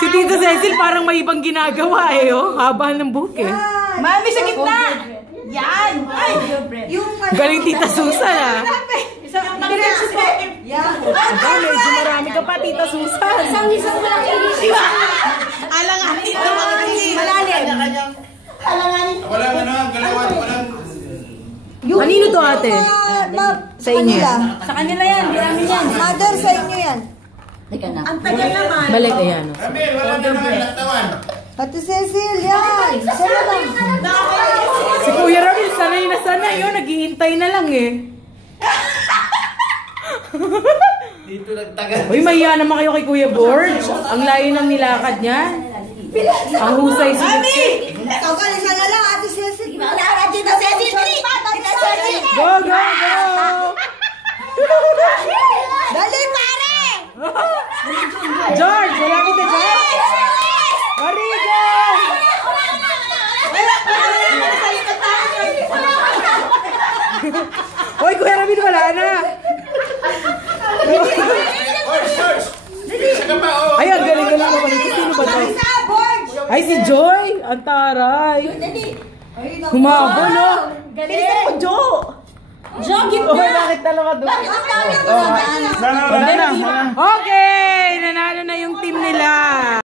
Si Tita Cecil parang may ibang ginagawa eh, oh. Haba ng buhok eh. Mami, sa gitna! Yan! Ay! Galing Tita Susan ah. Medyo marami ka pa, Tita Susan. Isang malaki. Alanganin na malalim. Walang ano, galawan, walang... Kanino to ate? Sa inyo yan? Sa kanila yan, marami yan. Mother, sa inyo yan. Ang tagal naman. Balik, ayan. Ramil, wala na naman, laktawan. Ate Cecil, yan. Sana lang. Si Kuya Ramil, sanay na sanay yun. Naghihintay na lang eh. Dito nagtagal. Uy, mahiya naman kayo kay Kuya Borge. Ang layo ng nilakad niya. Ang husay sinipsip. Ikaw ka, isa na lang, Ate Cecil. Tita Cecil, Tita Cecil. Go, go, go! Dali, pare! George, malapit na George! Marigo! Uy, Kuya Ramil, wala na! George! Isa ka pa, oh! Ay, ang galing-galing naman ito. Sino ba ito? Ay, si Joy! Ang taray! Humabo, no? Bilisan mo, Jo! Jo, gitna! Oh, bakit talaga doon? Wala na, wala na. Okay! Nanalo na yung team nila!